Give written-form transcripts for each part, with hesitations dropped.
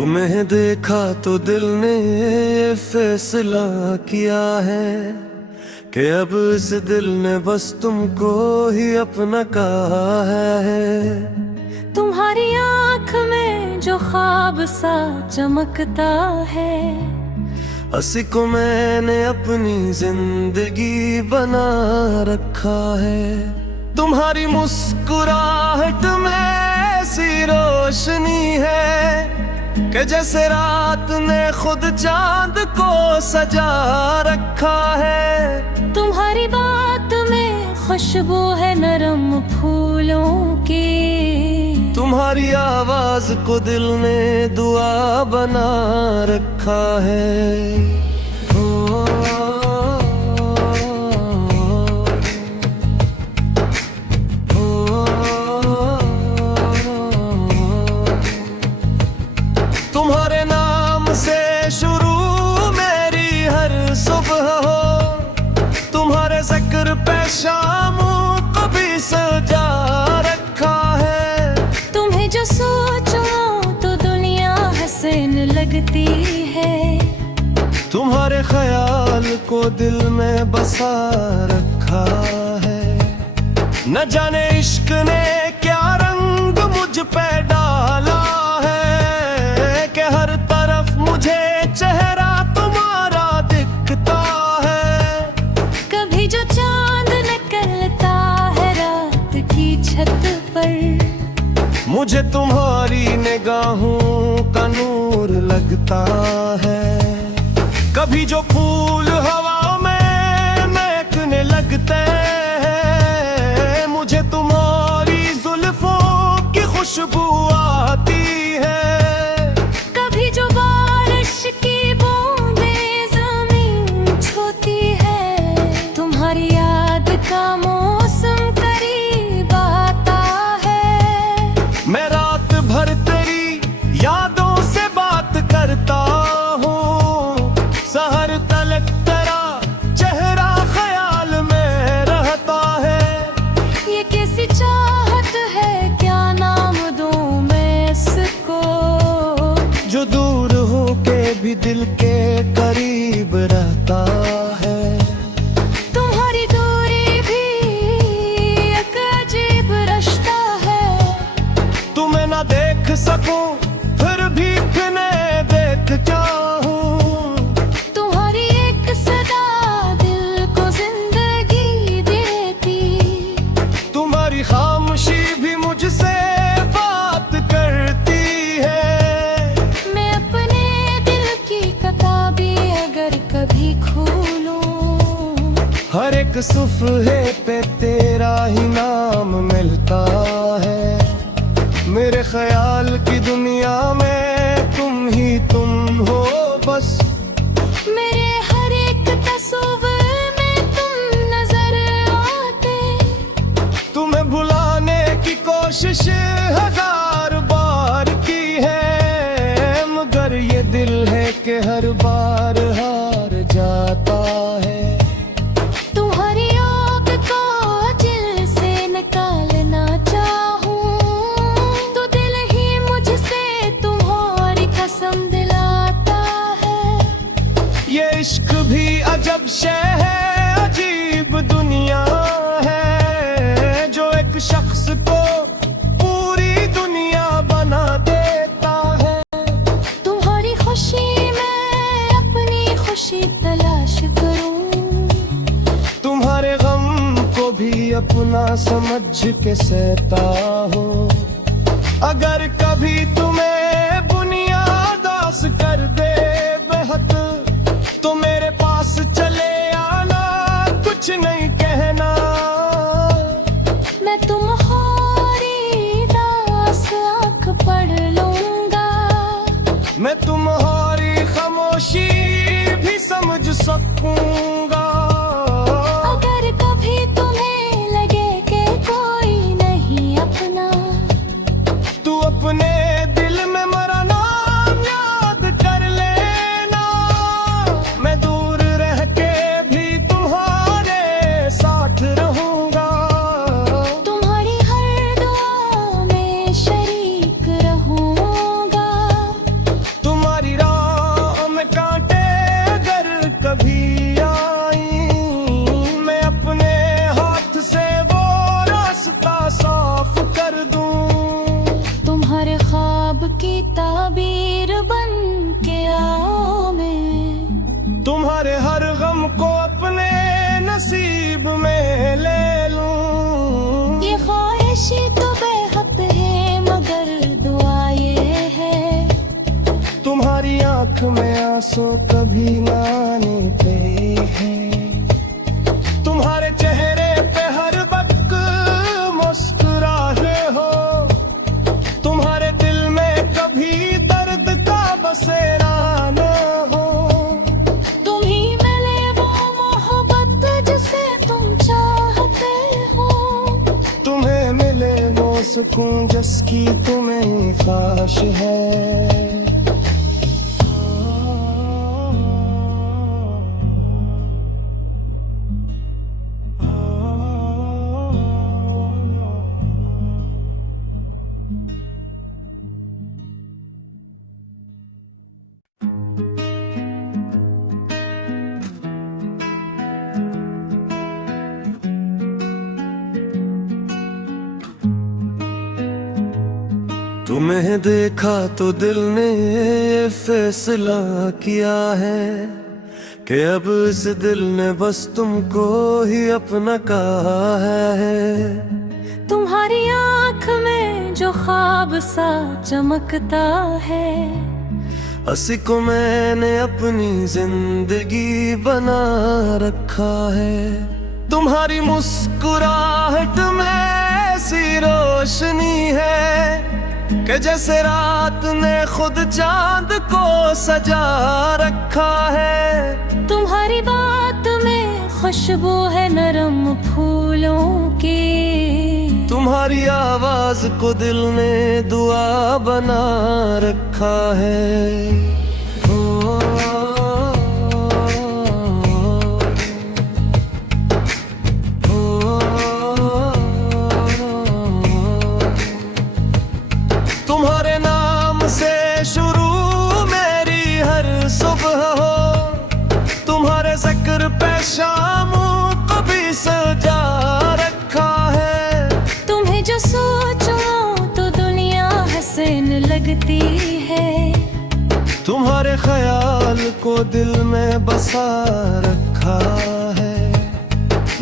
तुम्हें देखा तो दिल ने ये फैसला किया है कि अब इस दिल ने बस तुमको ही अपना कहा है। तुम्हारी आँख में जो ख्वाब सा चमकता है, उसी को मैंने अपनी जिंदगी बना रखा है। तुम्हारी मुस्कुराहट में ऐसी रोशनी है कि जैसे रात ने खुद चांद को सजा रखा है। तुम्हारी बात में खुशबू है नरम फूलों की, तुम्हारी आवाज को दिल ने दुआ बना रखा है। तुम्हारे नाम से शुरू मेरी हर सुबह हो, तुम्हारे जिक्र पे शामों को भी सजा रखा है। तुम्हें जो सोचो तो दुनिया हसीन लगती है, तुम्हारे ख्याल को दिल में बसा रखा है। न जाने इश्क ने क्या रंग मुझ पे डाला है कि हर तरफ मुझे चेहरा तुम्हारा दिखता है। कभी जो चांद निकलता है रात की छत पर, मुझे तुम्हारी निगाहों का नूर लगता है। कभी जो फूल हवा में महकने लगते हैं, मुझे तुम्हारी जुल्फों की खुशबू आती है। कभी जो बारिश की बूंदें ज़मीन छूती है, तुम्हारी याद का मौसम करीब आता है। मैं रात भर तेरी यादों से बात करता हूँ, सहर तलक तेरा चेहरा ख्याल में रहता है। ये कैसी चाहत है, क्या नाम दूं मैं इसको, जो दूर हो के भी दिल के करीब रहता है। तुम्हारी दूरी भी एक अजीब रिश्ता है। तुम्हें ना देख सकूं फिर भी फिर देख चाहूं। तुम्हारी एक सदा दिल को जिंदगी देती, तुम्हारी खामोशी भी मुझसे बात करती है। मैं अपने दिल की किताबी अगर कभी खोलूं, हर एक सुफ़हे पे तेरा ही नाम मिलता है। मेरे ख्याल की दुनिया में तुम हो बस, मेरे हर एक तस्वीर में तुम नजर आते। तुम्हें भुलाने की कोशिश हजार बार की है, मगर ये दिल है कि हर बार हार जाता है। तुम्हारी आग को दिल से निकालना चाहूं, तो दिल ही मुझसे तुम्हारी कसम दिलाता है। ये इश्क भी अजब शय है, अजीब दुनिया है, जो एक शख्स को पूरी दुनिया बना देता है। तुम्हारी खुशी में अपनी खुशी तलाश करूं, तुम्हारे गम को भी अपना समझ के सहता हो। अगर कभी तुम्हें बुनियादास कर दे बेहद, तो मेरे पास चले आना, कुछ नहीं कहना। मैं तुम्हारी दास आँख पढ़ लूंगा, मैं तुम्हारी खामोशी भी समझ सकूंगा। अगर कभी तुम्हें लगे कि कोई नहीं अपना, तू अपने दिल में मरा नाम याद कर लेना। मैं दूर रह के भी तुम्हारे साथ रहूंगा। तुम्हारी हर दुआ में शरीक रहूंगा। तुम्हारे हर गम को अपने नसीब में ले लूं। ये ख्वाहिशी तो बेहद है मगर दुआ ये है तुम्हारी आंख में आंसू कभी ना आने पे है। तुम्हारे चेहरे पे हर वक्त मुस्कुराए हो। तुम्हारे दिल में कभी दर्द का बसेरा न हो। तुम ही मिले वो मोहब्बत जिसे तुम चाहते हो। तुम्हें मिले वो सुकून जिसकी तुम्हें ख्वाहिश है। तुम्हें देखा तो दिल ने ये फैसला किया है कि अब इस दिल ने बस तुमको ही अपना कहा है। तुम्हारी आंख में जो ख्वाब सा चमकता है हंसी को मैंने अपनी जिंदगी बना रखा है। तुम्हारी मुस्कुराहट में ऐसी रोशनी है कि जैसे रात ने खुद चांद को सजा रखा है। तुम्हारी बात में खुशबू है नरम फूलों की। तुम्हारी आवाज को दिल ने दुआ बना रखा है। तुम्हारे नाम से शुरू मेरी हर सुबह हो। तुम्हारे जिक्र पे शाम को भी सजा रखा है। तुम्हें जो सोचो तो दुनिया हसीन लगती है। तुम्हारे ख्याल को दिल में बसा रखा है।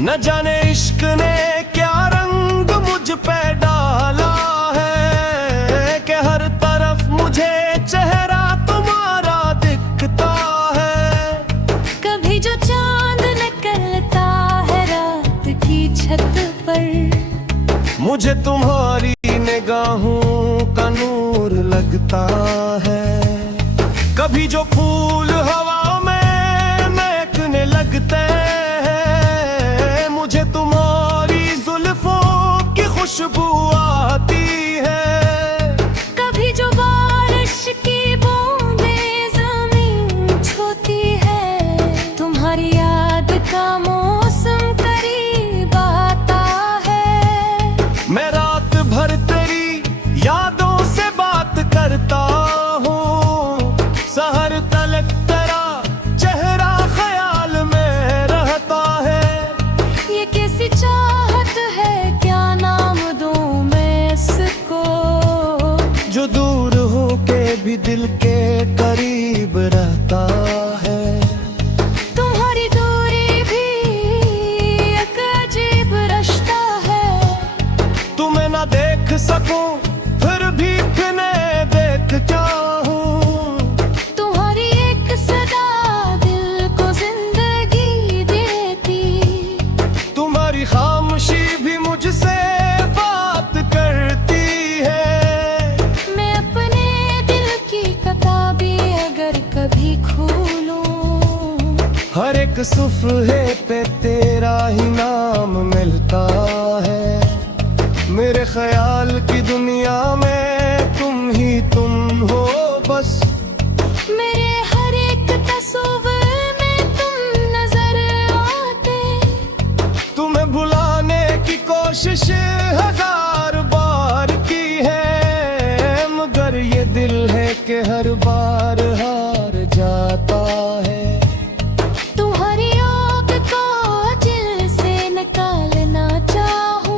न जाने इश्क ने क्या रंग मुझ पे डाला है कि हर तरफ मुझे चेहरा तुम्हारा दिखता है। कभी जो चांद निकलता है रात की छत पर मुझे तुम्हारी निगाहों का नूर लगता है। कभी जो फूल हवा में महकने लगते हैं मुझे तुम्हारी जुल्फों की खुशबू आती है। कभी जो बारिश की बूंदें ज़मीन छूती है तुम्हारी याद का मौसम करीब आता है। मैं रात भर तेरी यादों से बात करता हूँ। सहर तलक तेरा चेहरा ख्याल में रहता है। ये कैसी चाहत है क्या नाम दूं मैं इसको जो दूर हो के भी दिल के करीब रहता है। तुम्हारी दूरी भी एक अजीब रिश्ता है। तुम्हें ना देख सकूं फिर भी किन्हें देख चाहूं। तुम्हारी एक सदा दिल को जिंदगी देती। तुम्हारी खामोशी भी मुझसे बात करती है। मैं अपने दिल की किताबी अगर कभी खोलूं हर एक सुफ़हे पे तेरा ही नाम मिलता है। मेरे ख्याल की दुनिया में तुम ही तुम हो बस। मेरे हर एक तस्वीर में तुम नजर आते। तुम्हें भुलाने की कोशिश हजार बार की है मगर ये दिल है कि हर बार हार जाता है। तुम्हारी आग को दिल से निकालना चाहूं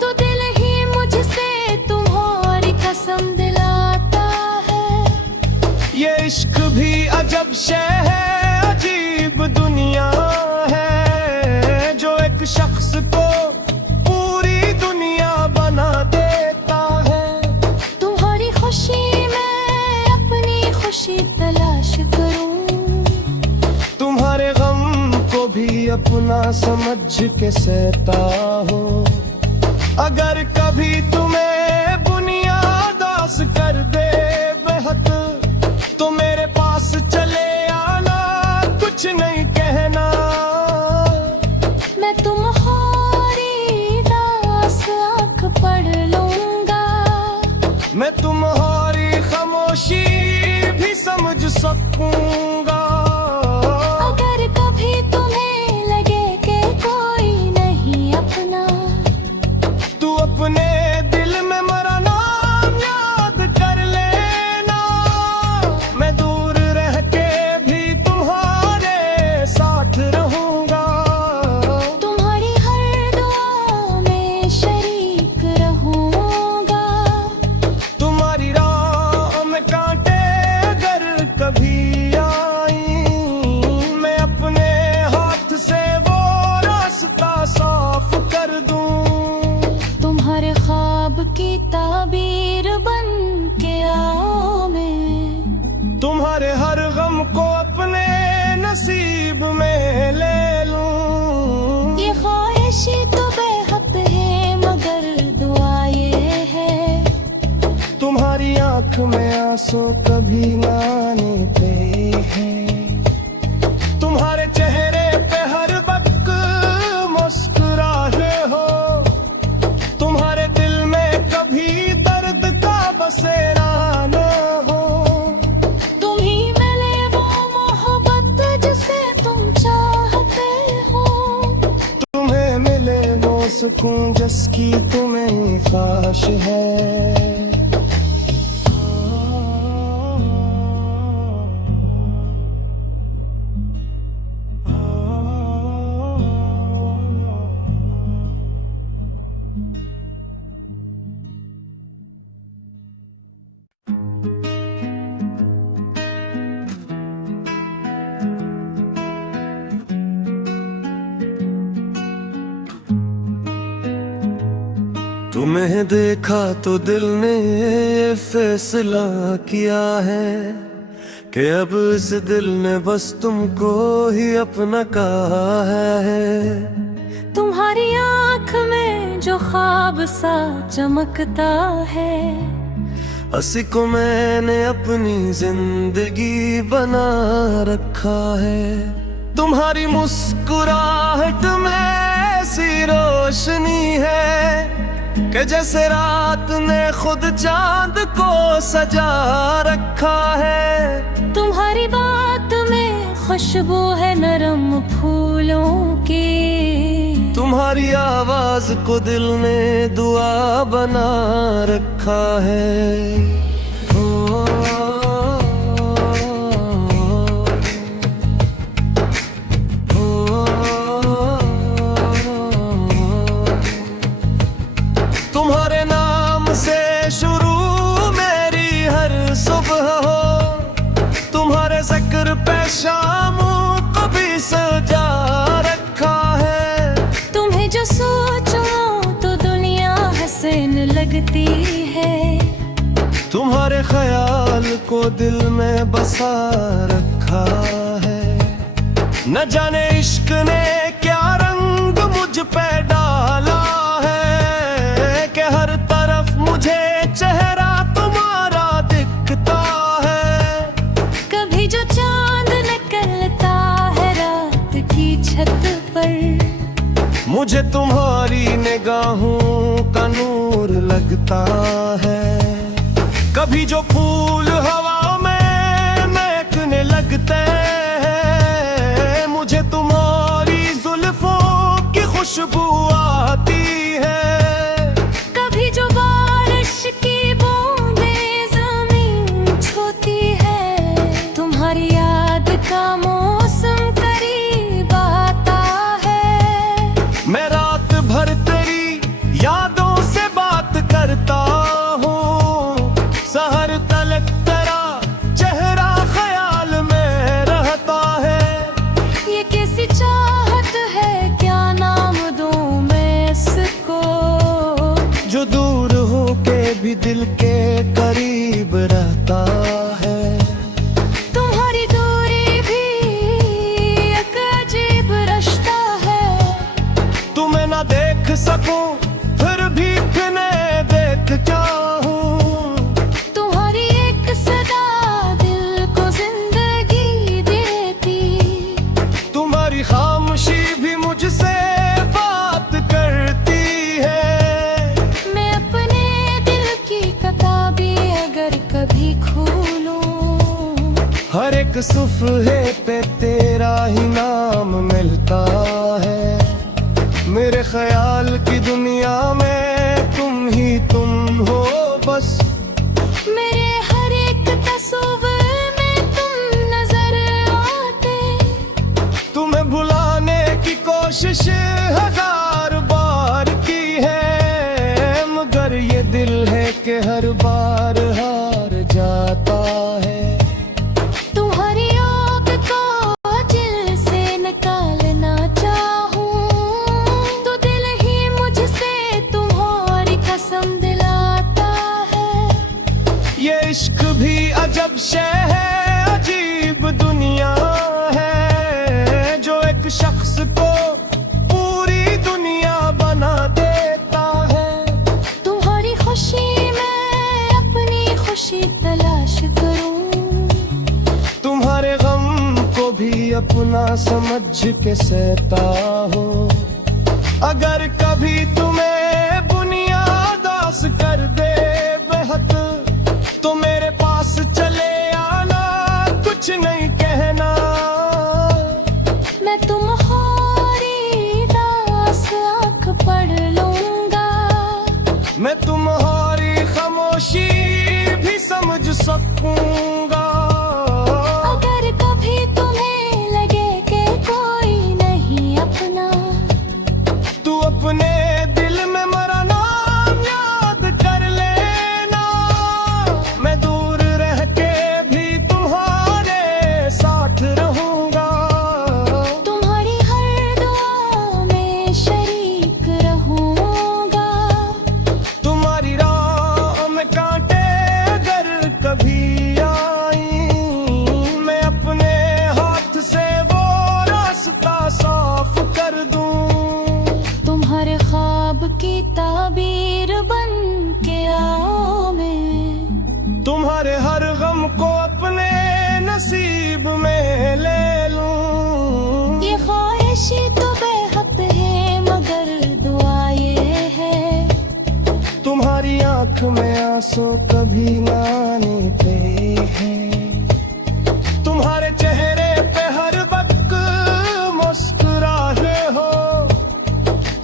तो दिल ही मुझसे तुम्हारी कसम दिलाता है। ये इश्क भी अजब शे अपना समझ के सहता हो। अगर कभी तुम्हें बुनियादास कर दे बेहद, तो मेरे पास चले आना, कुछ नहीं कहना। मैं तुम्हारी दास आँख पढ़ लूंगा, मैं तुम्हारी खामोशी भी समझ सकूंगा। अगर कभी तुम्हें लगे कि कोई नहीं अपना, तू अपने दिल में मरा नाम याद कर लेना। मैं दूर रह के भी तुम्हारे साथ रहूंगा। तुम्हारी हर दुआ में शरीक रहूंगा। तुम्हारी राह में कांटे अगर कभी आई, मैं अपने हाथ से वो रास्ता साफ कर दूं। तुम्हारे ख्वाब की ताबीर बन के आओ मैं, तुम्हारे हर गम को अपने नसीब में ले लूं। ये ख्वाहिशी तो बेहद है मगर दुआ ये है, तुम्हारी आंख में आंसू कभी ना आने पे हैं। तुम्हारे चेहरे पे हर वक्त मुस्कुराए हो। तुम्हारे दिल में कभी दर्द का बसेरा न हो। तुम ही मिले वो मोहब्बत जिसे तुम चाहते हो। तुम्हें मिले वो सुकून जिसकी तुम्हें ख्वाहिश है। तुम्हें देखा तो दिल ने ये फैसला किया है कि अब इस दिल ने बस तुमको ही अपना कहा है। तुम्हारी आँख में जो ख्वाब सा चमकता है, उसी को मैंने अपनी जिंदगी बना रखा है। तुम्हारी मुस्कुराहट में ऐसी रोशनी है कि जैसे रात ने खुद चांद को सजा रखा है। तुम्हारी बात में खुशबू है नरम फूलों की। तुम्हारी आवाज को दिल ने दुआ बना रखा है। तुम्हारे नाम से शुरू मेरी हर सुबह हो। तुम्हारे जिक्र पे शाम को भी सजा रखा है। तुम्हें जो सोचो तो दुनिया हसीन लगती है। तुम्हारे ख्याल को दिल में बसा रखा है। न जाने इश्क ने क्या रंग मुझ पे डाला है कि हर तरफ मुझे चेहरा तुम्हारा दिखता है। कभी जो चांद निकलता है रात की छत पर, मुझे तुम्हारी निगाहों का नूर लगता है। कभी जो फूल हवा में महकने लगते हैं, मुझे तुम्हारी जुल्फों की खुशबू आती है। कभी जो बारिश की बूंदें ज़मीन छूती है, तुम्हारी याद का मौसम करीब आता है। मैं रात भर तेरी यादों से बात करता हूँ। सहर तलक तेरा चेहरा ख्याल में रहता है। ये कैसी चाहत है, क्या नाम दूं मैं इसको, जो दूर हो के भी दिल के करीब रहता है। तुम्हारी दूरी भी एक अजीब रिश्ता तुम्हारी खामोशी भी मुझसे बात करती है। मैं अपने दिल की किताबी अगर कभी खोलूं, हर एक सुफ़हे पे तेरा ही नाम मिलता है। मेरे ख्याल की दुनिया में तुम ही तुम हो बस। मेरे हर एक तस्वीर में तुम नजर आते। तुम्हें भुलाने की कोशिश हजार बार की है, मगर ये दिल है कि हर बार हार जाता है। तुम्हारी आग को दिल से निकालना चाहूं, तो दिल ही मुझसे तुम्हारी कसम दिलाता है। ये इश्क भी अजब शय है, अजीब दुनिया है, जो एक शख्स को पूरी दुनिया बना देता है। तुम्हारी खुशी में अपनी खुशी तलाश करूं, तुम्हारे गम को भी अपना समझ के सहता हो। अगर कभी तुम्हें बुनियादास कर दे बेहद, तो मेरे पास चले आना, कुछ नहीं कहना। मैं तुम्हारी दास आँख पढ़ लूंगा। मैं तुम्हारी खामोशी भी समझ सकूंगा। अगर कभी तुम्हें लगे कि कोई नहीं अपना, तू अपने दिल में मेरा नाम याद कर लेना। मैं दूर रह के भी तुम्हारे साथ रहूंगा। तुम्हारी हर दुआ में शरीक रहूंगा। तुम्हारी राह में कांटे अगर कभी आई, मैं अपने हाथ से वो रास्ता साफ कर दूं। तुम्हारे ख्वाब की ताबीर बन के आओ मैं, तुम्हारे हर गम को अपने नसीब में ले लूं। ये ख्वाहिशी तो बेहद है मगर दुआ ये है, तुम्हारी आंख में आंसू कभी ना आने पे है। तुम्हारे चेहरे पे हर वक्त मुस्कुराए हो।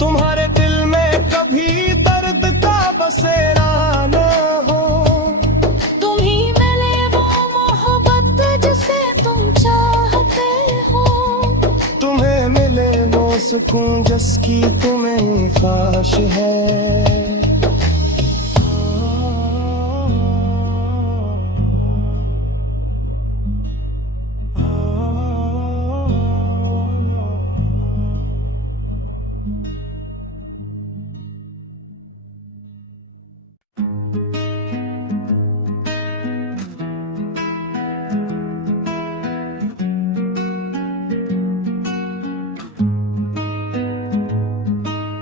तुम्हारे दिल में कभी दर्द का बसेरा न हो। तुम ही मिले वो मोहब्बत जिसे तुम चाहते हो। तुम्हें मिले वो सुकून जिसकी तुम्हें ख्वाहिश है।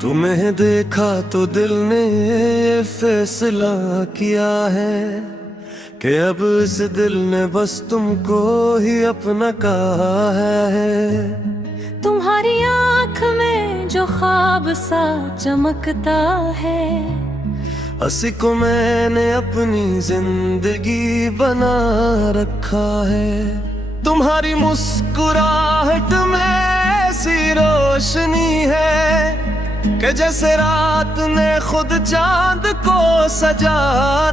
तुम्हें देखा तो दिल ने ये फैसला किया है कि अब इस दिल ने बस तुमको ही अपना कहा है। तुम्हारी आँख में जो ख्वाब सा चमकता है, हंसी को मैंने अपनी जिंदगी बना रखा है। तुम्हारी मुस्कुराहट में ऐसी रोशनी है कि जैसे रात ने खुद चांद को सजा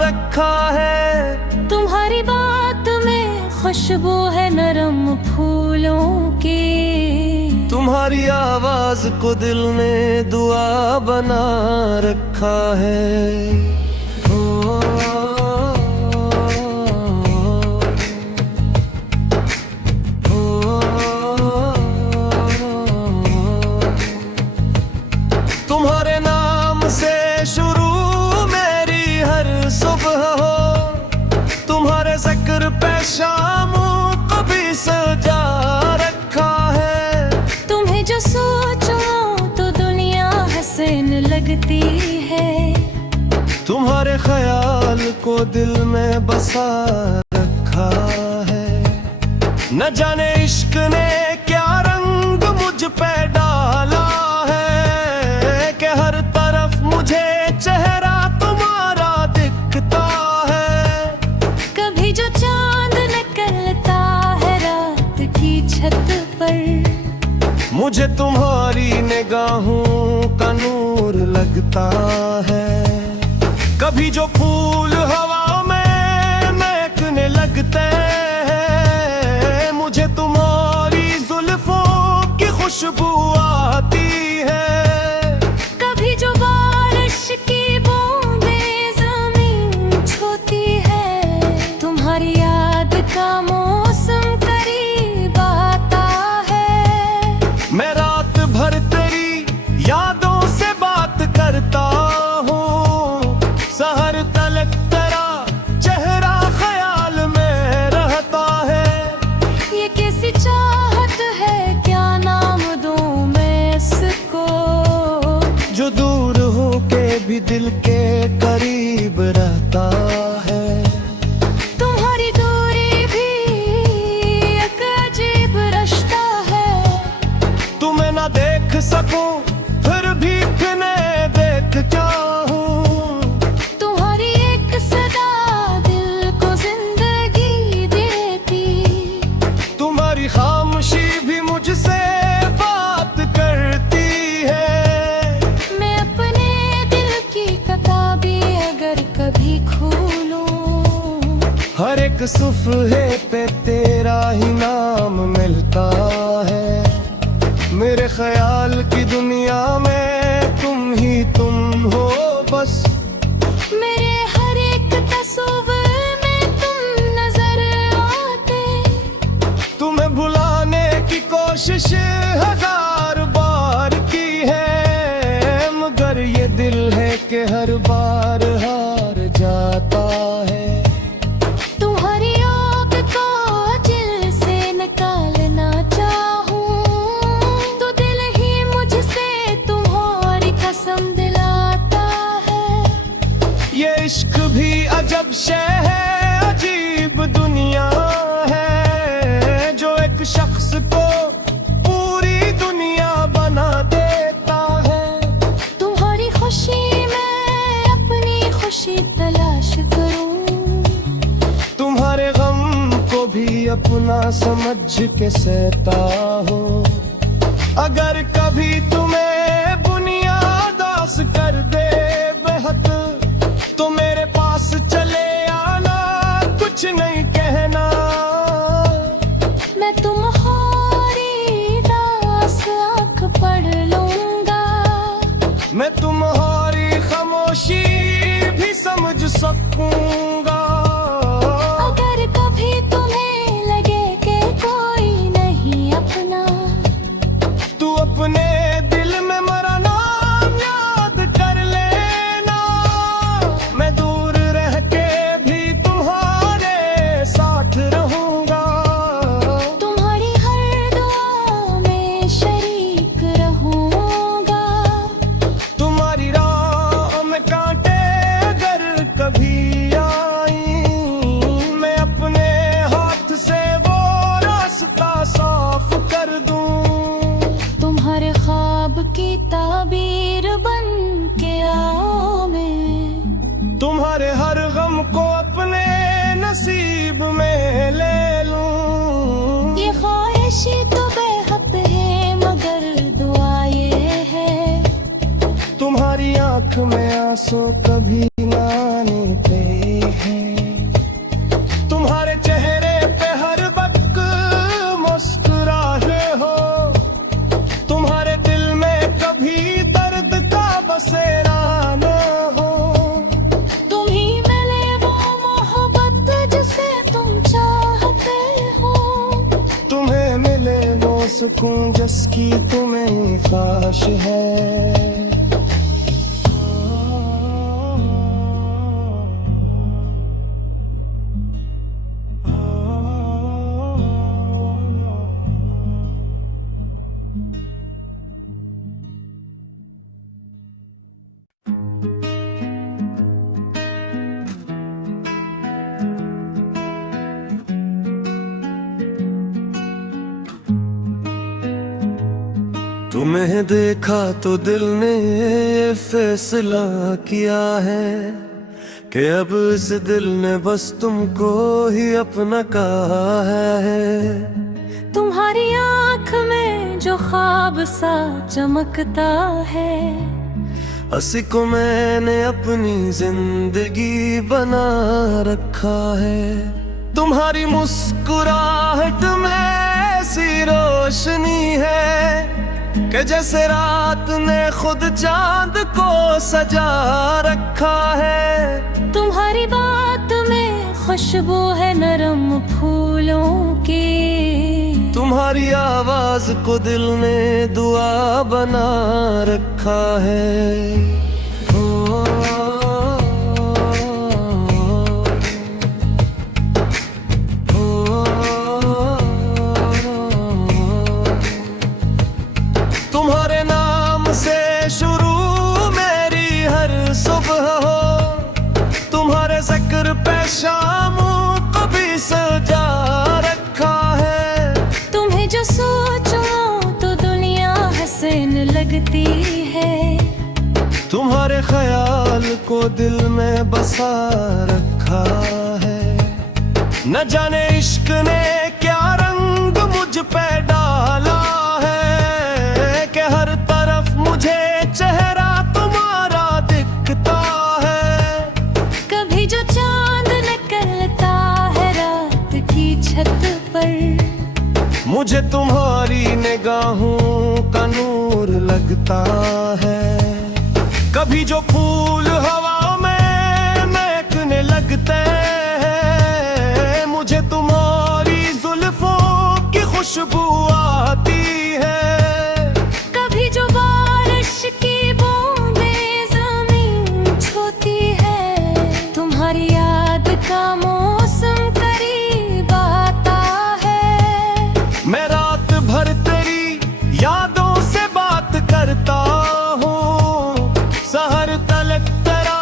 रखा है। तुम्हारी बात में खुशबू है नरम फूलों की। तुम्हारी आवाज को दिल ने दुआ बना रखा है। तुम्हारे नाम से शुरू मेरी हर सुबह हो। तुम्हारे जिक्र पे शाम को भी सजा रखा है। तुम्हें जो सोचो तो दुनिया हसीन लगती है। तुम्हारे ख्याल को दिल में बसा रखा है। न जाने इश्क ने क्या रंग मुझ पर। मुझे तुम्हारी निगाहों का नूर लगता है। कभी जो फूल हवा में महकने लगते हैं, मुझे तुम्हारी जुल्फों की खुशबू आती है। कभी जो बारिश की बूंदें ज़मीन छूती है, तुम्हारी याद का मौसम करीब आता है। मैं रात भर तेरी यादों से बात करता हूँ, सहर तलक तेरा चेहरा ख्याल में रहता है। ये कैसी चाहत है, क्या नाम दूं मैं इसको, जो दूर हो के भी दिल के करीब रहता है। तुम्हारी दूरी भी एक अजीब रिश्ता है। तुम्हें ना देख सकूं फिर भी फिर देख चाहूं। तुम्हारी एक सदा दिल को जिंदगी देती। तुम्हारी खामोशी भी मुझसे बात करती है। मैं अपने दिल की किताबी अगर कभी खोलूं, हर एक सुफ़हे पे तेरा ही नाम मिलता है। मेरे ख्याल की दुनिया में तुम हो बस। मेरे हर एक तस्वीर में तुम नजर आते। तुम्हें भुलाने की कोशिश हजार बार की है, मगर ये दिल है कि हर बार हार जाता है। तुम्हारी याद को दिल से निकालना चाहूं, तो दिल ही मुझसे तुम्हारी कसम दिलाता है। ये इश्क भी अजब शय है, अजीब दुनिया है, जो एक शख्स को पूरी दुनिया बना देता है। तुम्हारी खुशी में अपनी खुशी तलाश करूं, तुम्हारे गम को भी अपना समझ के सहता हो। अगर कभी तुम्हें बुनियादास कर दे बेहद, तो मेरे पास चले आना, कुछ नहीं कहना। मैं तुम्हारी दास आँख पढ़ लूंगा। मैं तुम्हारी खामोशी भी समझ सकूंगा। अगर कभी तुम्हें लगे कि कोई नहीं अपना, तू अपने दिल में मरा नाम याद कर लेना। मैं दूर रह के भी तुम्हारे साथ रहूंगा। तुम्हारी हर दुआ में शरीक रहूंगा। तुम्हारी राह में कांटे अगर कभी आई, मैं अपने हाथ से वो रास्ता साफ कर दूं। तुम्हारे ख्वाब की ताबीर बन के आओ मैं, तुम्हारे हर गम को अपने नसीब में ले लूं। ये ख्वाहिश तो बेहद है, मगर दुआ ये है, तुम्हारी आंख में आंसू कभी ना आने हैं। तुम्हारे चेहरे पे हर वक्त मुस्कुराए हो। तुम्हारे दिल में कभी दर्द का बसेरा न हो। तुम ही मिले वो मोहब्बत जिसे तुम चाहते हो। तुम्हें मिले वो सुकून जिसकी तुम्हें ख्वाहिश है। तुम्हें देखा तो दिल ने ये फैसला किया है कि अब इस दिल ने बस तुमको ही अपना कहा है। तुम्हारी आँख जो ख्वाब सा चमकता है। हंसी को मैंने अपनी जिंदगी बना रखा है। तुम्हारी मुस्कुराहट में ऐसी रोशनी है कि जैसे रात ने खुद चांद को सजा रखा है। तुम्हारी बात में खुशबू है नरम फूलों की। तुम्हारी आवाज को दिल ने दुआ बना रखा है। ओ, तुम्हारे नाम से शुरू मेरी हर सुबह हो। तुम्हारे जिक्र पे शाम को भी सजा रखा है। तुम्हें जो सोचो तो दुनिया हसीन लगती है। तुम्हारे ख्याल को दिल में बसा रखा है। न जाने इश्क ने क्या रंग मुझ पे डाला है कि हर तरफ मुझे चेहरा तुम्हारा दिखता है। कभी जो चांद निकलता है रात की छत पर, मुझे तुम्हारी निगाहों का नूर लगता है। कभी जो फूल हवा में महकने लगते हैं, मुझे तुम्हारी जुल्फों की खुशबू आती है। कभी जो बारिश की बूंदें जमीन छूती है, तुम्हारी याद का मौसम करीब आता है। मैं रात भर तेरी यादों से बात करता हूँ। सहर तलक तेरा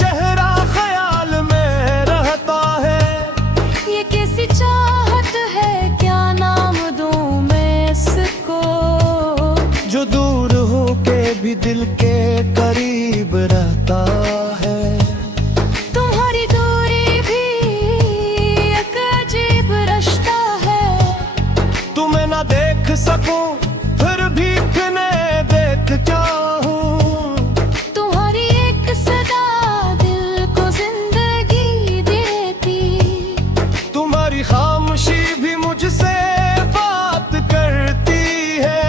चेहरा ख्याल में रहता है। ये कैसी चाहत है, क्या नाम दूं मैं इसको, जो दूर हो के भी दिल के करीब रहता है। तुम्हारी दूरी भी एक अजीब रिश्ता है। तुम्हें ना देख सकूं फिर भी फिर देख क्या हूँ। तुम्हारी एक सदा दिल को जिंदगी देती। तुम्हारी खामोशी भी मुझसे बात करती है।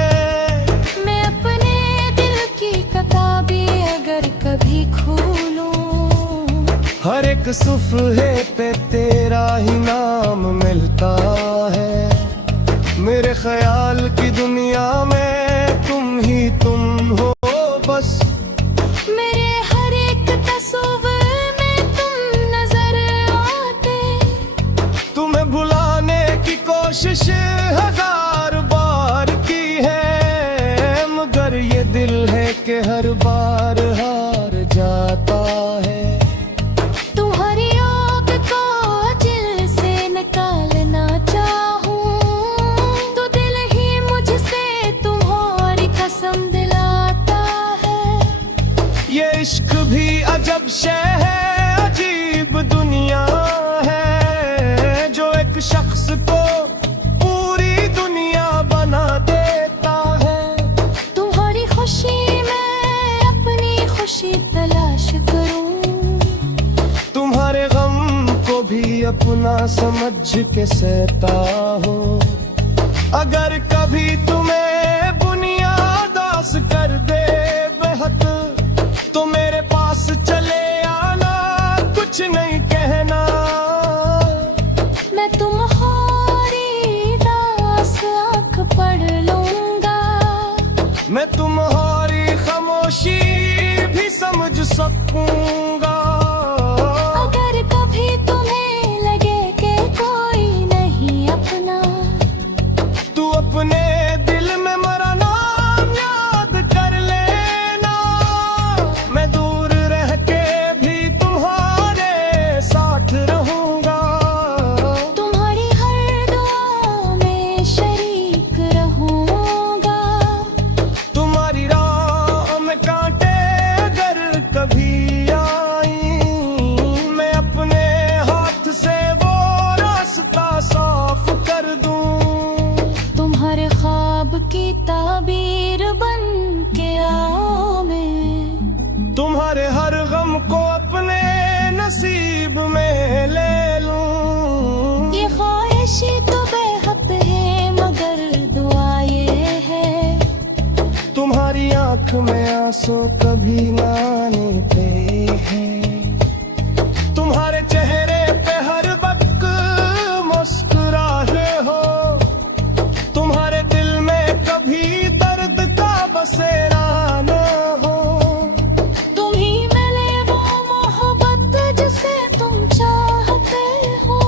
मैं अपने दिल की किताबी अगर कभी खोलूं, हर एक सुफ़हे पे तेरा ही नाम मिलता है। मेरे ख्याल की दुनिया में तुम हो बस। मेरे हर एक तस्वीर में तुम नजर आते। तुम्हें भुलाने की कोशिश हजार बार की है, मगर ये दिल है कि हर बार हार जाता है। तुम्हारी आग को दिल से निकालना चाहूं, तो दिल ही मुझसे तुम्हारी कसम दिलाता है। ये इश्क भी अजब शय है, अजीब दुनिया है, जो एक शख्स को पूरी दुनिया बना देता है। तुम्हारी खुशी में अपनी खुशी तलाश करूं, तुम्हारे गम को भी अपना समझ के सहता हो। अगर कभी तुम्हें बुनियादास कर दे बेहद, तो मेरे पास चले आना, कुछ नहीं कहना। मैं तुम्हारी दास आँख पढ़ लूंगा। मैं तुम्हारी खामोशी भी समझ सकूंगा। अगर कभी तुम्हें लगे कि कोई नहीं अपना, तू अपने दिल में मरा नाम याद कर लेना। मैं दूर रह के भी तुम्हारे साथ रहूंगा। तुम्हारी हर दुआ में शरीक रहूंगा। तुम्हारी राह में कांटे अगर कभी आ ख्वाब की ताबीर बन के आओ मैं। तुम्हारे हर गम को अपने नसीब में ले लूं। ये ख्वाहिशी तो बेहद है मगर दुआ ये है, तुम्हारी आंख में आंसू कभी ना आने पे है। तुम्हारे चेहरे पे हर वक्त मुस्कुराए हो, तुम्हारे दिल में कभी दर्द का बसेरा न हो। तुम ही मिले वो मोहब्बत जिसे तुम चाहते हो,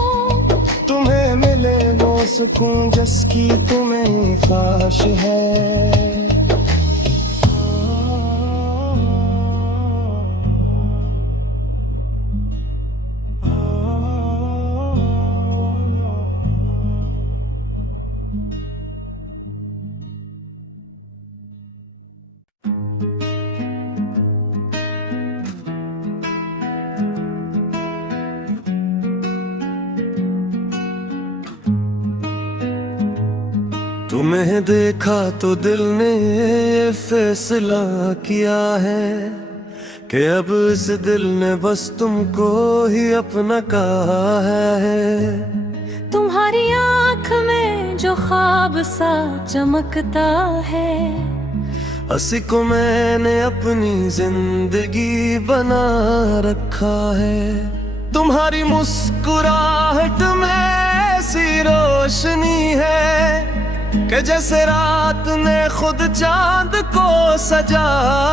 तुम्हें मिले वो सुकून जिसकी तुम्हें ख्वाहिश है। तुम्हें देखा तो दिल ने ये फैसला किया है कि अब इस दिल ने बस तुमको ही अपना कहा है। तुम्हारी आंख में जो ख्वाब सा चमकता है, उसी को मैंने अपनी जिंदगी बना रखा है। तुम्हारी मुस्कुराहट में ऐसी रोशनी है कि जैसे रात ने खुद चांद को सजा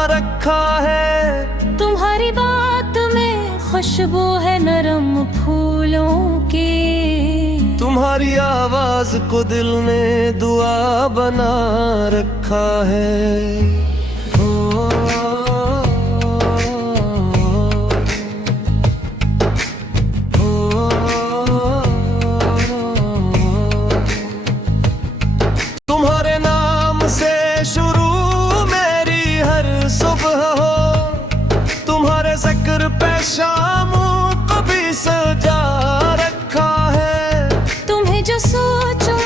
रखा है। तुम्हारी बात में खुशबू है नरम फूलों की, तुम्हारी आवाज को दिल ने दुआ बना रखा है। तुम्हारे नाम से शुरू मेरी हर सुबह हो, तुम्हारे जिक्र पे शाम को भी सजा रखा है। तुम्हें जो सोचो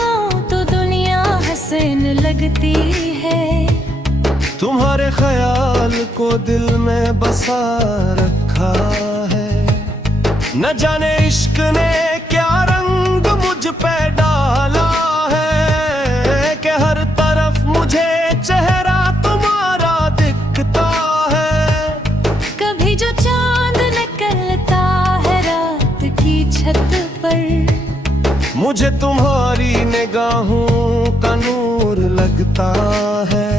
तो दुनिया हसीन लगती है, तुम्हारे ख्याल को दिल में बसा रखा है। न जाने इश्क ने क्या रंग मुझ पे डाला है कि हर तरफ मुझे चेहरा तुम्हारा दिखता है। कभी जो चांद निकलता है रात की छत पर, मुझे तुम्हारी निगाहों का नूर लगता है।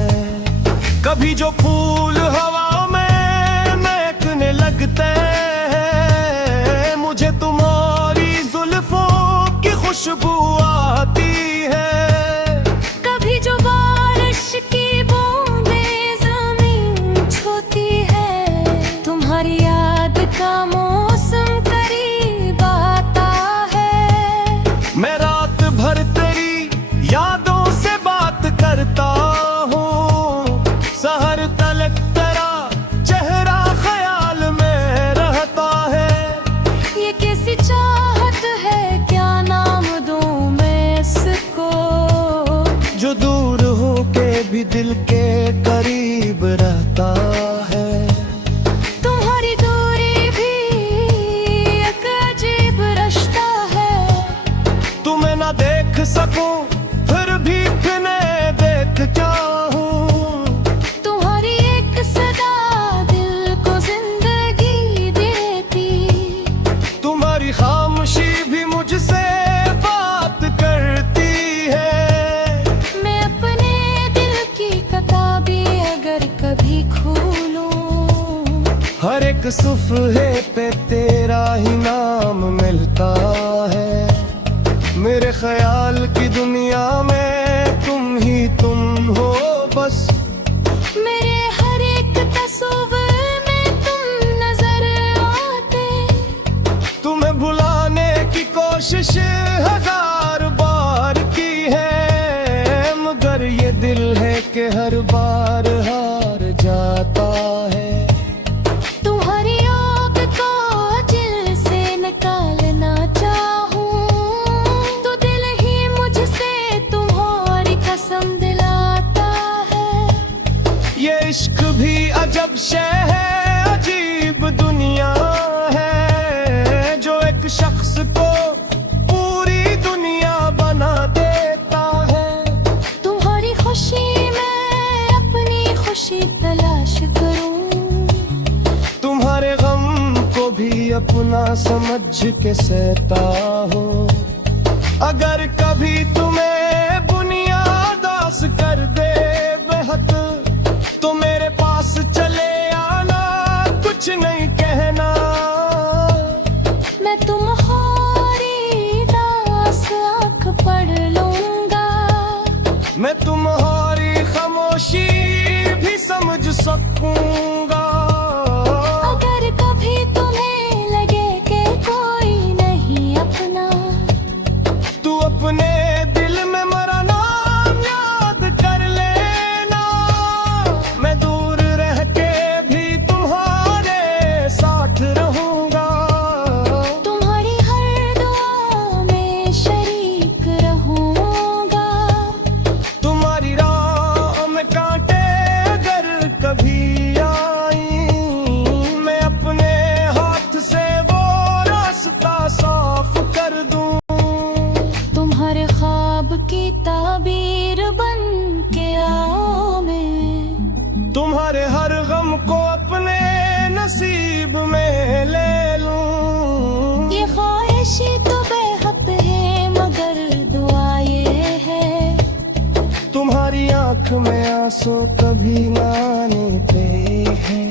कभी जो फूल हवा में महकने लगते हैं, मुझे तुम्हारी जुल्फों की खुशबू आती है। कभी जो बारिश की बूंदें ज़मीन छूती है, तुम्हारी याद का मौसम करीब आता है। मैं रात भर तेरी यादों से बात करता हूँ, सहर तलक तेरा चेहरा ख्याल में रहता है। ये कैसी चाहत है क्या नाम दूं मैं इसको, जो दूर हो के भी दिल के करीब रहता है। तुम्हारी दूरी भी एक अजीब रिश्ता है। तुम्हें ना देख सकूं फिर भी फिर देख क्या हूँ। तुम्हारी एक सदा दिल को जिंदगी देती, तुम्हारी खामोशी भी मुझसे बात करती है। मैं अपने दिल की किताबी अगर कभी खोलूं, हर एक सुफ़हे पे तेरा ही नाम मिलता है। मेरे ख्याल की दुनिया में तुम हो बस। मेरे हर एक तस्वीर में तुम नजर आते। तुम्हें भुलाने की कोशिश हजार बार की है, मगर ये दिल है कि हर बार हार जाता है। तुम्हारी आग को दिल से निकालना चाहूं तो दिल ही इश्क भी अजब शय है, अजीब दुनिया है, जो एक शख्स को पूरी दुनिया बना देता है। तुम्हारी खुशी में अपनी खुशी तलाश करूं, तुम्हारे गम को भी अपना समझ के सहता हूँ। अगर कभी तुम्हें बुनियादास कर दे बेहद, तो मेरे पास चले आना, कुछ नहीं कहना। मैं तुम्हारी दास आँख पढ़ लूंगा, मैं तुम्हारी खामोशी भी समझ सकूंगा। अगर कभी तुम्हें लगे कि कोई नहीं अपना, तू अपने दिल में मेरा नाम याद कर लेना, मैं दूर रह के भी तुम्हारे साथ रहूंगा। तुम्हारी हर दुआ में शरीक रहूंगा। तुम्हारी राह में कांटे अगर कभी आई, मैं अपने हाथ से वो रास्ता साफ कर दूं। तुम्हारे ख्वाब की ताबीर बन के आओ मैं, तुम्हारे हर गम को अपने नसीब में ले लूं। ये ख्वाहिशी तो बेहद है मगर दुआ ये है, तुम्हारी आंख में आंसू कभी ना आने पे है।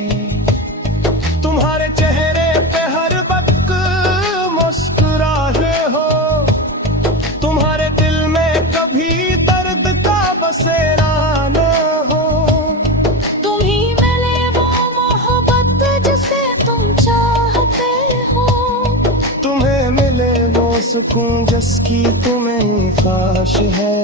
तुम्हारे चेहरे पे हर वक्त मुस्कुराए हो, तुम्हारे दिल में कभी दर्द का बसेरा न हो। तुम ही मिले वो मोहब्बत जिसे तुम चाहते हो, तुम्हें मिले वो सुकून जिसकी तुम्हें ख्वाहिश है।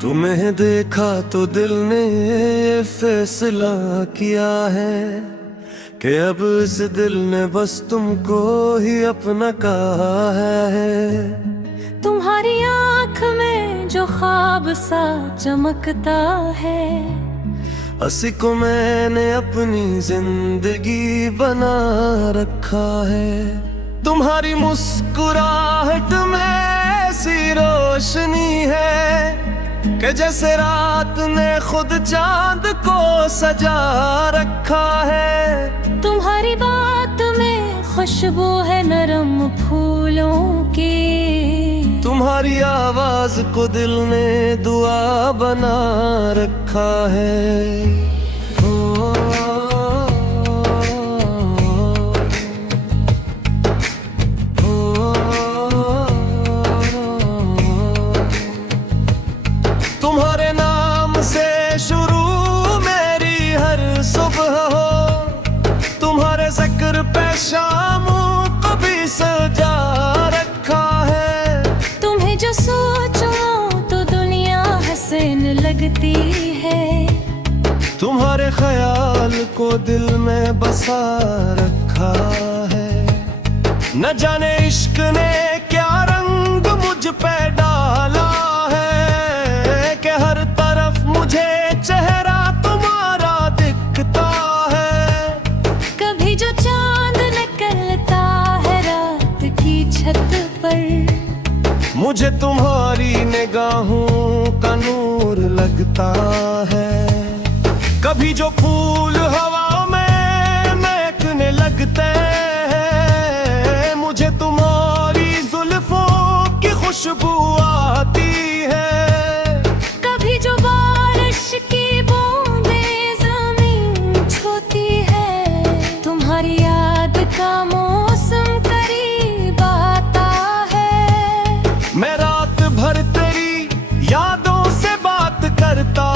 तुम्हें देखा तो दिल ने ये फैसला किया है कि अब इस दिल ने बस तुमको ही अपना कहा है। तुम्हारी आँख में जो ख्वाब सा चमकता है, हंसी को मैंने अपनी जिंदगी बना रखा है। तुम्हारी मुस्कुराहट में ऐसी रोशनी है कि जैसे रात ने खुद चांद को सजा रखा है। तुम्हारी बात में खुशबू है नरम फूलों की, तुम्हारी आवाज को दिल ने दुआ बना रखा है। तुम्हारे नाम से शुरू मेरी हर सुबह हो, तुम्हारे जिक्र पे शाम को भी सजा रखा है। तुम्हें जो सोचो तो दुनिया हसीन लगती है, तुम्हारे ख्याल को दिल में बसा रखा है। न जाने इश्क ने क्या रंग मुझ पे डाला है कि हर तरफ मुझे चेहरा तुम्हारा दिखता है। कभी जो चांद निकलता है रात की छत पर, मुझे तुम्हारी निगाहों का नूर लगता है। कभी जो फूल हवा में महकने लगते हैं, मुझे तुम्हारी जुल्फों की खुशबू आती है। कभी जो बारिश की बूंदें ज़मीन छूती है, तुम्हारी याद का मौसम करीब आता है। मैं रात भर तेरी यादों से बात करता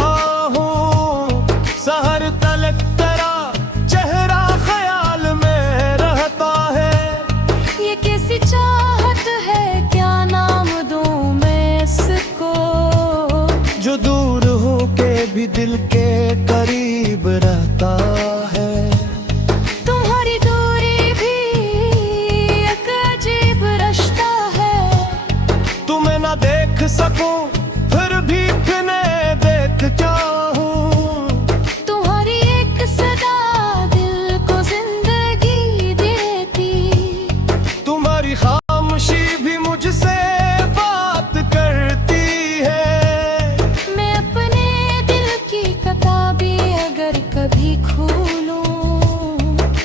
हूँ, सहर तलक तेरा चेहरा दिल के करीब रहता है। तुम्हारी दूरी भी एक अजीब रिश्ता है। तुम्हें ना देख सकूं फिर भी तुम्हें देखता हूँ। तुम्हारी एक सदा दिल को जिंदगी देती। तुम्हारी खामोशी भी मुझसे बात करती है। मैं अपने दिल की किताबें अगर कभी खोलूं,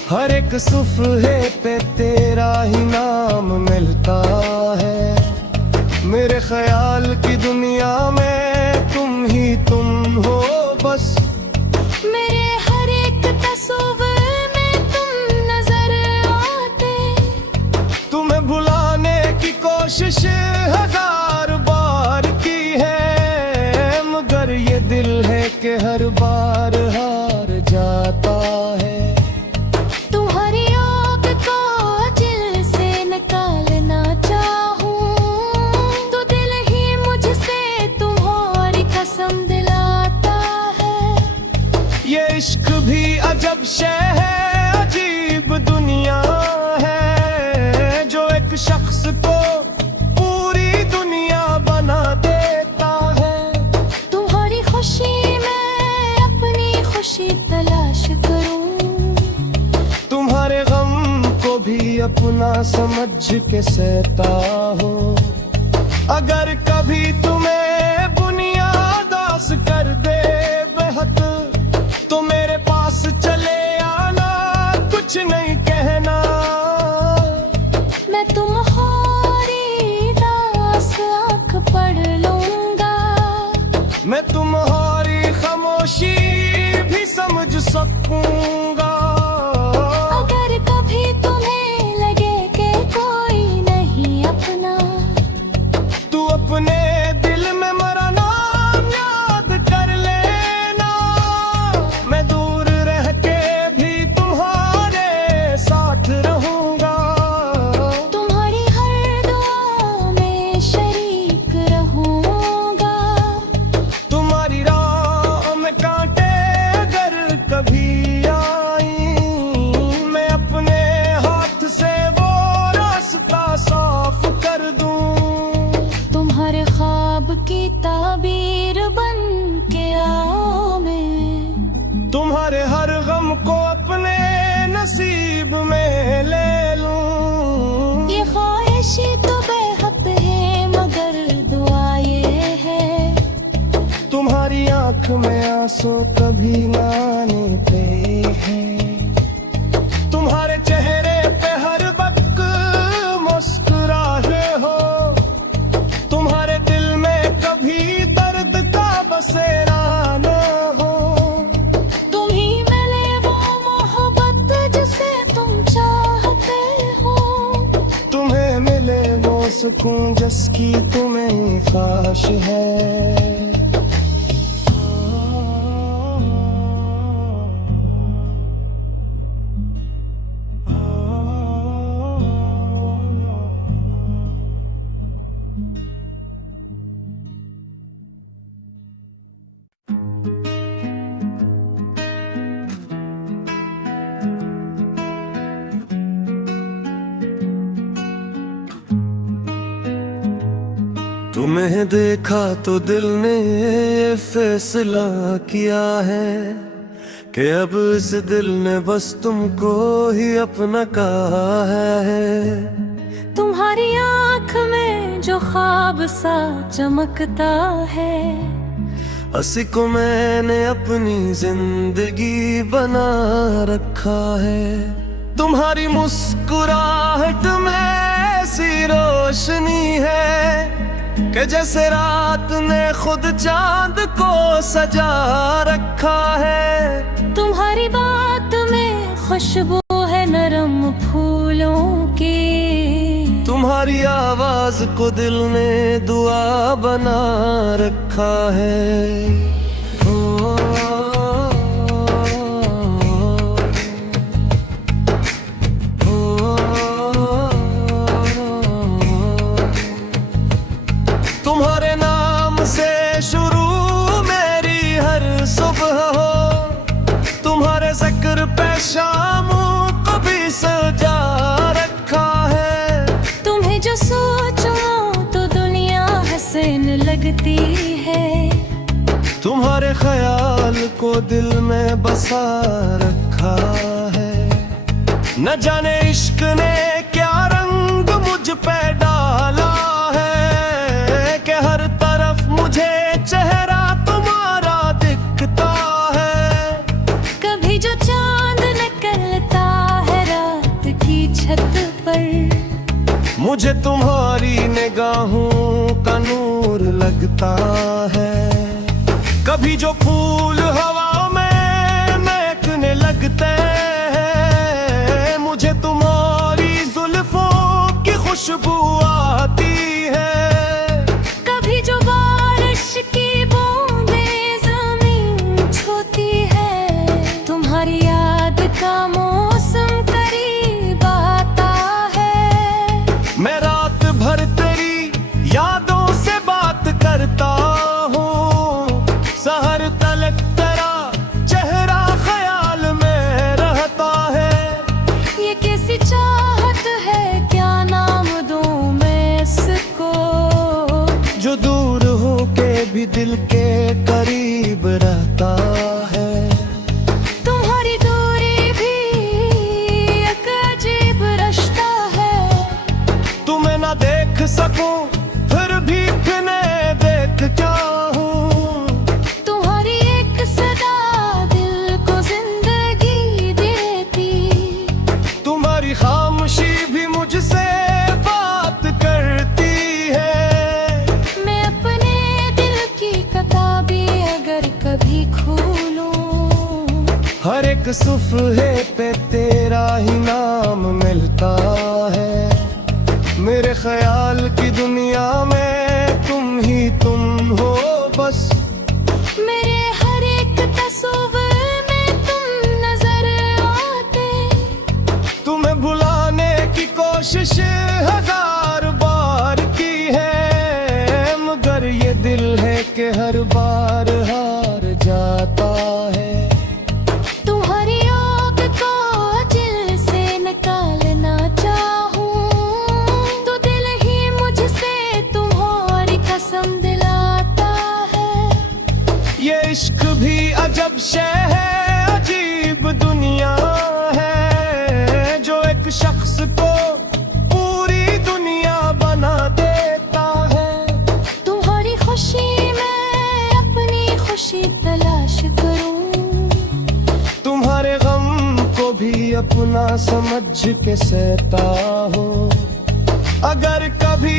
हर एक सुफ़हे पे तेरा ही नाम मिलता है। मेरे ख्याल की दुनिया में तुम ही तुम हो बस। मेरे हर एक तस्वीर में तुम नजर आते। तुम्हें भुलाने की कोशिश हजार बार की है, मगर ये दिल है कि हर बार हार जाता है। तुम्हारी आग को दिल से निकालना चाहूं, तो दिल ही मुझसे तुम्हारी कसम दिलाता है। ये इश्क भी अजब शय है, अजीब दुनिया है, जो एक शख्स को पूरी दुनिया बना देता है। तुम्हारी खुशी में अपनी खुशी तलाश करूं, तुम्हारे गम को भी अपना समझ के सहता हो। अगर कभी तुम्हें बुनियादास कर दे बेहद, तो मेरे पास चले आना, कुछ नहीं कहना। मैं तुम्हारी दास आँख पढ़ लूंगा। मैं तुम्हारी खामोशी भी समझ सकूंगा। अगर कभी तुम्हें लगे कि कोई नहीं अपना, तू अपने दिल में मरा नाम याद कर लेना। मैं दूर रह के भी तुम्हारे साथ रहूंगा। तुम्हारी हर दुआ में शरीक रहूंगा। तुम्हारी राह में कांटे अगर कभी आई, मैं अपने हाथ से वो रास्ता साफ कर दूं। तुम्हारे ख्वाब की ताबीर बन के आओ मैं, तुम्हारे हर गम को अपने नसीब में ले लूं। ये ख्वाहिश तो बेहद है मगर दुआ ये है, तुम्हारी आंख में आंसू कभी ना आने पे है। तुम्हारे चेहरे पे हर वक्त मुस्कुराए हो। तुम्हारे दिल में कभी दर्द का बसेरा न हो। तुम ही मिले वो मोहब्बत जिसे तुम चाहते हो। तुम्हें मिले वो सुकून जिसकी तुम्हें ख्वाहिश है। तुम्हें देखा तो दिल ने ये फैसला किया है कि अब इस दिल ने बस तुमको ही अपना कहा है। तुम्हारी आँख में जो ख्वाब सा चमकता है, हंसी को मैंने अपनी जिंदगी बना रखा है। तुम्हारी मुस्कुराहट में ऐसी रोशनी है कि जैसे रात ने खुद चांद को सजा रखा है। तुम्हारी बात में खुशबू है नरम फूलों की। तुम्हारी आवाज को दिल ने दुआ बना रखा है। तुम्हारे नाम से शुरू मेरी हर तुम्हारे ख्याल को दिल में बसा रखा है। न जाने इश्क ने क्या रंग मुझ पे डाला है कि हर तरफ मुझे चेहरा तुम्हारा दिखता है। कभी जो चांद निकलता है रात की छत पर, मुझे तुम्हारी निगाहों का नूर लगता है। कभी जो फूल हवा में महकने लगते हैं, मुझे तुम्हारी जुल्फों की खुशबू आती है। कभी जो बारिश की बूंदें ज़मीन छूती है, तुम्हारी याद का मौसम करीब आता है। मैं रात भर तेरी यादों से बात करता हूँ, सहर तलक तेरा चेहरा ख्याल में रहता है। ये कैसी चाहत है, क्या नाम दूं मैं इसको, जो दूर हो के भी दिल के करीब रहता है। तुम्हारी दूरी भी एक अजीब रिश्ता है। तुम्हें ना देख सकूं फिर भी फिर देख चाहूं। तुम्हारी एक सदा दिल को जिंदगी देती। तुम्हारी खामोशी भी मुझसे बात करती है। मैं अपने दिल की किताबी अगर कभी खोलूं, हर एक सुफ़हे पे तेरा ही नाम मिलता है। मेरे ख्याल की दुनिया में तुम हो बस। मेरे हर एक तस्वीर में तुम नजर आते। तुम्हें भुलाने की कोशिश हजार बार की है, मगर ये दिल है कि हर बार हार जाता है। तुम्हारी आग को दिल से निकालना चाहूं, तो दिल ही मुझसे तुम्हारी कसम दिलाता है। ये इश्क भी अजब शय है, अजीब दुनिया है, जो एक शख्स को पूरी दुनिया बना देता है। तुम्हारी खुशी में अपनी खुशी तलाश करूं, तुम्हारे गम को भी अपना समझ के सहता हो। अगर कभी